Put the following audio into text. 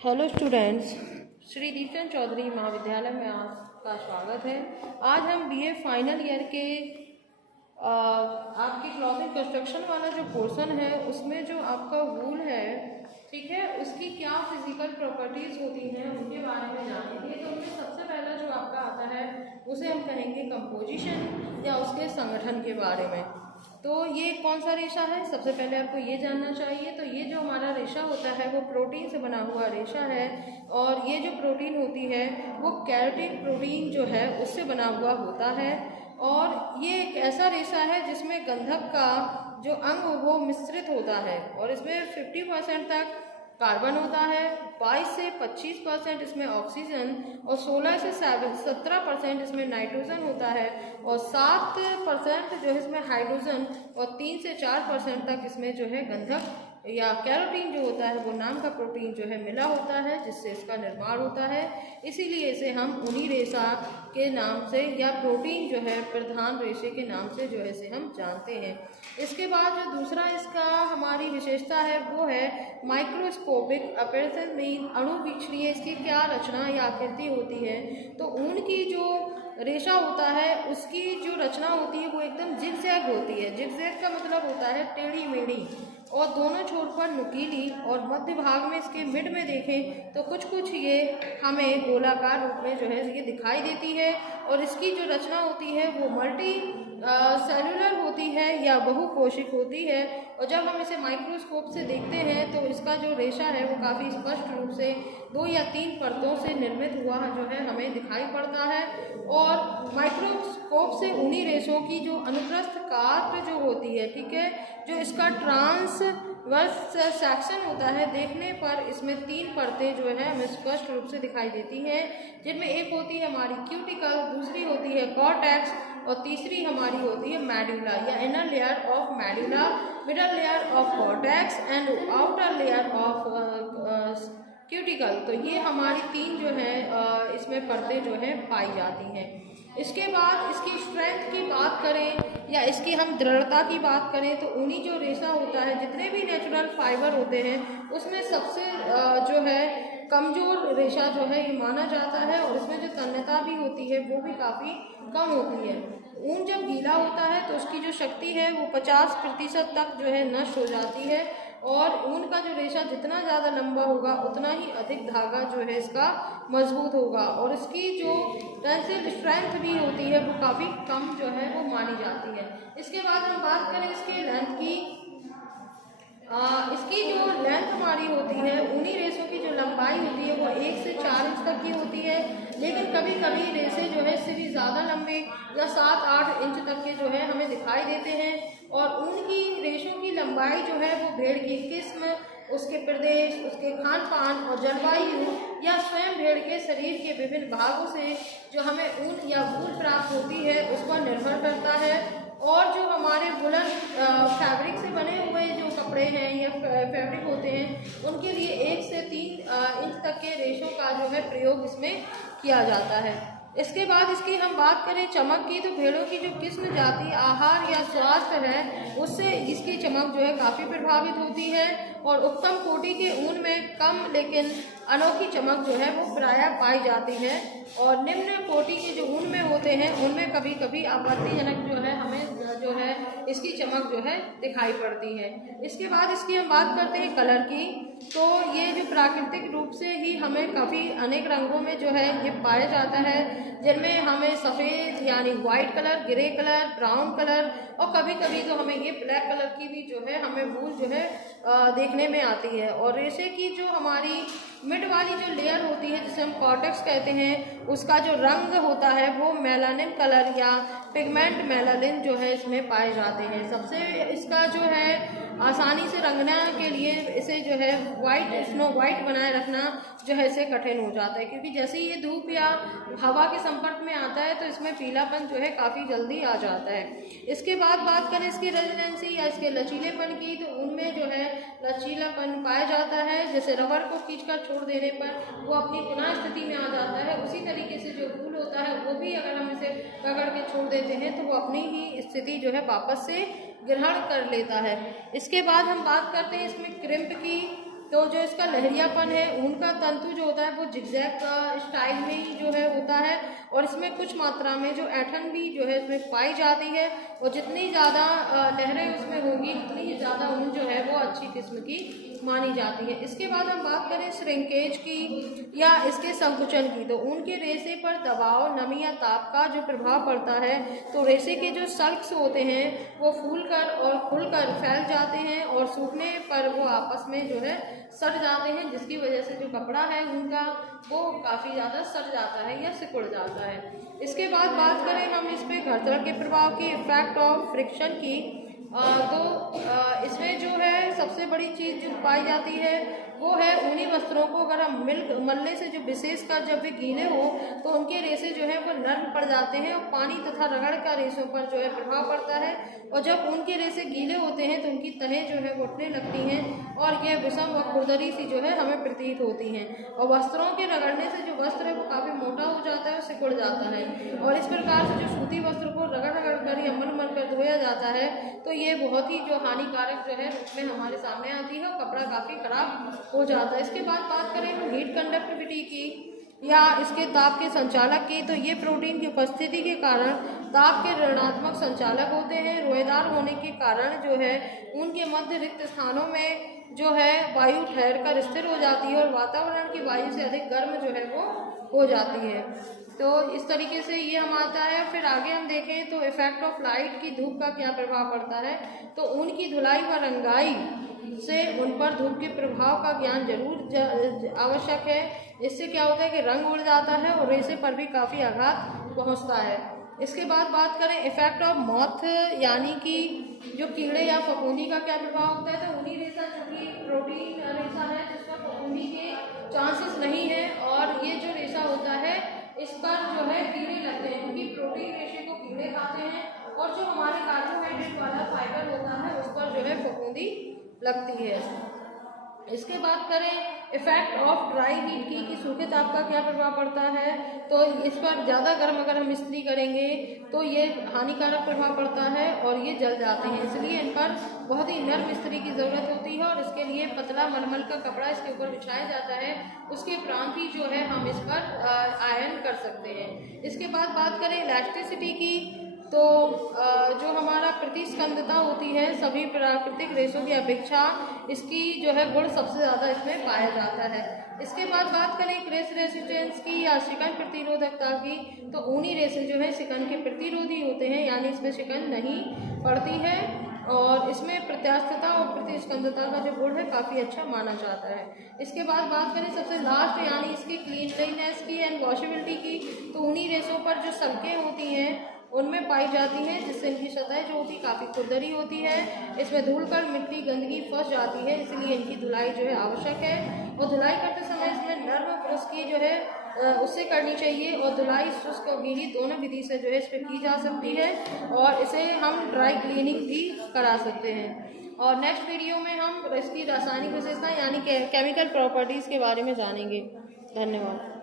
Hello students, Shri Deepchand Chaudhary महाविद्यालय में आपका स्वागत है। आज हम बीए फाइनल ईयर के आपकी क्लॉथिंग कंस्ट्रक्शन वाला जो पोर्शन है उसमें जो आपका वूल है, ठीक है, उसकी क्या फिजिकल प्रॉपर्टीज़ होती हैं उनके बारे में जानेंगे। तो उसमें सबसे पहला जो आपका आता है उसे हम कहेंगे कंपोजिशन या उसके संगठन के बारे में। तो ये कौन सा रेशा है, सबसे पहले आपको ये जानना चाहिए। तो ये जो हमारा रेशा होता है वो प्रोटीन से बना हुआ रेशा है, और ये जो प्रोटीन होती है वो केराटिन प्रोटीन जो है उससे बना हुआ होता है। और ये एक ऐसा रेशा है जिसमें गंधक का जो अंग वो मिश्रित होता है, और इसमें 50% तक कार्बन होता है, 22 से 25% इसमें ऑक्सीजन, और 16 से 17% इसमें नाइट्रोजन होता है, और 7% जो है इसमें हाइड्रोजन, और 3 से 4% तक इसमें जो है गंधक या कैरोटीन जो होता है वो नाम का प्रोटीन जो है मिला होता है, जिससे इसका निर्माण होता है। इसीलिए इसे हम उन्हीं रेशा के नाम से या प्रोटीन जो है प्रधान रेशे के नाम से जो है इसे हम जानते हैं। इसके बाद जो दूसरा इसका हमारी विशेषता है वो है माइक्रोस्कोपिक अपीयरेंस, मीन अणुवीक्षणीय इसकी क्या रचना या आकृति होती है। तो ऊन की जो रेशा होता है उसकी जो रचना होती है वो एकदम जिगजैग होती है। जिगजैग का मतलब होता है टेढ़ी मेढ़ी, और दोनों छोर पर नुकीली, और मध्य भाग में इसके मिड में देखें तो कुछ कुछ ये हमें गोलाकार रूप में जो है ये दिखाई देती है। और इसकी जो रचना होती है वो मल्टी सेलुलर होती है या बहुकोशिक होती है। और जब हम इसे माइक्रोस्कोप से देखते हैं तो इसका जो रेशा है वो काफ़ी स्पष्ट रूप से 2 या 3 परतों से निर्मित हुआ जो है हमें दिखाई पड़ता है। और माइक्रोस्कोप से उन्हीं रेशों की जो अनुप्रस्थ काट जो होती है, ठीक है, जो इसका ट्रांसवर्स सेक्शन होता है, देखने पर इसमें 3 परतें जो है हमें स्पष्ट रूप से दिखाई देती हैं, जिनमें एक होती है हमारी क्यूटिकल, दूसरी होती है कॉर्टेक्स, और तीसरी हमारी होती है मेडुला या inner layer of medulla, middle layer of cortex and outer layer of cuticle. तो ये हमारी 3 जो है इसमें परतें जो है पाई जाती हैं। इसके बाद इसकी स्ट्रेंथ की बात करें या इसकी हम दृढ़ता की बात करें तो ऊनी जो रेशा होता है, जितने भी नेचुरल फाइबर होते हैं उसमें सबसे जो है कमज़ोर रेशा जो है ये माना जाता है, और इसमें जो तन्यता भी होती है वो भी काफ़ी कम होती है। ऊन जब गीला होता है तो उसकी जो शक्ति है वो 50% तक जो है नष्ट हो जाती है, और ऊन का जो रेशा जितना ज़्यादा लंबा होगा उतना ही अधिक धागा जो है इसका मजबूत होगा, और इसकी जो टेंसिल स्ट्रेंथ भी होती है वो काफ़ी कम जो है वो मानी जाती है। इसके बाद हम बात करें इसके लेंथ की। इसकी जो लेंथ हमारी होती है, ऊनी रेशों की जो लंबाई होती है वो 1 से 4 इंच तक की होती है, लेकिन कभी कभी रेशे जो है इससे भी ज़्यादा लंबे या 7-8 इंच तक के जो है हमें दिखाई देते हैं। और ऊन की रेशों की लंबाई जो है वो भेड़ की किस्म, उसके प्रदेश, उसके खान पान और जलवायु, या स्वयं भेड़ के शरीर के विभिन्न भागों से जो हमें ऊन या वूल प्राप्त होती है उस पर निर्भर करता है। और जो हमारे वुलन फैब्रिक से बने हुए जो कपड़े हैं या फैब्रिक होते हैं उनके लिए 1 से 3 इंच तक के रेशों का जो है प्रयोग इसमें किया जाता है। इसके बाद इसकी हम बात करें चमक की, तो भेड़ों की जो किस्म, जाति, आहार या स्वास्थ्य है उससे इसकी चमक जो है काफ़ी प्रभावित होती है। और उत्तम कोटि के ऊन में कम लेकिन अनोखी चमक जो है वो प्रायः पाई जाती है, और निम्न कोटि के जो ऊन में होते हैं उनमें कभी कभी आपत्तिजनक जो है हमें जो है इसकी चमक जो है दिखाई पड़ती है। इसके बाद इसकी हम बात करते हैं कलर की। तो ये जो प्राकृतिक रूप से ही हमें काफ़ी अनेक रंगों में जो है ये पाया जाता है, जिनमें हमें सफ़ेद यानी white colour, grey colour, brown colour, और कभी कभी तो हमें ये ब्लैक कलर की भी जो है हमें वूल जो है देखने में आती है। और रेशे की जो हमारी मिड वाली जो लेयर होती है जिसे हम कॉर्टेक्स कहते हैं, उसका जो रंग होता है वो मेलानिन कलर या पिगमेंट मेलानिन जो है इसमें पाए जाते हैं। सबसे इसका जो है आसानी से रंगना के लिए इसे जो है स्नो वाइट बनाए रखना जो है इसे कठिन हो जाता है, क्योंकि जैसे ही ये धूप या हवा के संपर्क में आता है तो इसमें पीलापन जो है काफ़ी जल्दी आ जाता है। इसके बाद बात करें इसकी रेजिडेंसी या इसके लचीलेपन की, तो उनमें जो है लचीलापन पाया जाता है। जैसे रबर को खींचकर छोड़ देने पर वो अपनी पुनः स्थिति में आ जाता है, उसी तरीके से जो वूल होता है वो भी अगर हम इसे रगड़ के छोड़ देते हैं तो वो अपनी ही स्थिति जो है वापस से ग्रहण कर लेता है। इसके बाद हम बात करते हैं इसमें क्रिम्प की। तो जो इसका लहरियापन है, ऊन का तंतु जो होता है वो जिगजैग स्टाइल में ही जो है होता है, और इसमें कुछ मात्रा में जो ऐठन भी जो है इसमें पाई जाती है, और जितनी ज़्यादा लहरें उसमें होगी उतनी ज़्यादा ऊन जो है वो अच्छी किस्म की मानी जाती है। इसके बाद हम बात करें श्रिंकेज की या इसके संकुचन की, तो ऊन के रेशे पर दबाव, नमी या ताप का जो प्रभाव पड़ता है, तो रेशे के जो सल्क्स होते हैं वो फूलकर और खुलकर फैल जाते हैं, और सूखने पर वो आपस में जो है सड़ जाते हैं, जिसकी वजह से जो कपड़ा है उनका वो काफ़ी ज़्यादा सड़ जाता है या सिकुड़ जाता है। इसके बाद बात करें हम इस पे घर्षण के प्रभाव की, इफेक्ट ऑफ फ्रिक्शन की, तो इसमें जो है सबसे बड़ी चीज़ जो पाई जाती है वो है ऊनी वस्त्रों को अगर हम मलने से जो विशेषकर जब वे गीले हो तो उनके रेशे जो है वो नर्म पड़ जाते हैं, और पानी तथा रगड़ का रेशों पर जो है प्रभाव पड़ता है, और जब ऊन के रेशे गीले होते हैं तो उनकी तहें जो है वो उठने लगती हैं, और यह विषम व खुरदरी सी जो है हमें प्रतीत होती हैं, और वस्त्रों के रगड़ने से जो वस्त्र है वो काफ़ी मोटा हो जाता है, सिकुड़ जाता है, और इस प्रकार से जो सूती वस्त्र को रगड़ रगड़ कर या मल कर धोया जाता है तो ये बहुत ही जो हानिकारक जो है रूप में हमारे सामने आती है, और कपड़ा काफ़ी खराब हो जाता है। इसके बाद बात करें हम हीट कंडक्टिविटी की या इसके ताप के संचालक की, तो ये प्रोटीन की उपस्थिति के कारण ताप के ऋणात्मक संचालक होते हैं। रोएदार होने के कारण जो है उनके मध्य रिक्त स्थानों में जो है वायु ठहर कर स्थिर हो जाती है, और वातावरण की वायु से अधिक गर्म जो है वो हो जाती है। तो इस तरीके से ये हम आता है। फिर आगे हम देखें तो इफेक्ट ऑफ लाइट की, धूप का क्या प्रभाव पड़ता है, तो ऊन की धुलाई व रंगाई से उन पर धूप के प्रभाव का ज्ञान जरूर आवश्यक है। इससे क्या होता है कि रंग उड़ जाता है और रेशे पर भी काफ़ी आघात पहुंचता है। इसके बाद बात करें इफेक्ट ऑफ मॉथ यानी कि जो कीड़े या फफूंदी का क्या प्रभाव होता है, तो ऊनी रेशा जो कि प्रोटीन रेशा है जिसका फफूंदी के चांसेस नहीं है, और ये जो रेशा होता है इस पर जो है कीड़े लगते हैं, क्योंकि प्रोटीन रेशे को कीड़े खाते हैं, और जो हमारे कार्बोहाइड्रेट वाला फाइबर होता है उस पर जो है फफूंदी लगती है। इसके बाद करें इफेक्ट ऑफ ड्राई हीट की, कि सूखे ताप का क्या प्रभाव पड़ता है, तो इस पर ज़्यादा गर्म अगर हम इस्त्री करेंगे तो ये हानिकारक प्रभाव पड़ता है और ये जल जाते हैं, इसलिए इन पर बहुत ही नर्म इस्त्री की ज़रूरत होती है, और इसके लिए पतला मलमल का कपड़ा इसके ऊपर बिछाया जाता है, उसके उपरांत ही जो है हम इस पर आयरन कर सकते हैं। इसके बाद बात करें इलास्टिसिटी की, तो जो हमारा प्रतिस्कंदता होती है सभी प्राकृतिक रेशों की अपेक्षा इसकी जो है गुण सबसे ज़्यादा इसमें पाया जाता है। इसके बाद बात करें क्रेस रेसिस्टेंस की या शिकन प्रतिरोधकता की, तो ऊनी रेशे जो है शिकन के प्रतिरोधी होते हैं, यानी इसमें शिकन नहीं पड़ती है, और इसमें प्रत्यास्थता और प्रतिस्कंदता का जो गुण है काफ़ी अच्छा माना जाता है। इसके बाद बात करें सबसे लास्ट यानी इसकी क्लीनलीनेस की एंड वॉशेबिलिटी की, तो ऊनी रेशों पर जो सल्कें होती हैं उनमें पाई जाती है, जिससे इनकी सतह जो होती काफ़ी खुरदरी होती है, इसमें धूल कर मिट्टी गंदगी फंस जाती है, इसलिए इनकी धुलाई जो है आवश्यक है, और धुलाई करते समय इसमें नर्म ब्रश की जो है उससे करनी चाहिए, और धुलाई शुष्क और गीली दोनों विधि से जो है इस पर की जा सकती है, और इसे हम ड्राई क्लीनिंग भी करा सकते हैं। और नेक्स्ट वीडियो में हम इसकी रासायनिक विशेषता यानी केमिकल प्रॉपर्टीज़ के बारे में जानेंगे। धन्यवाद।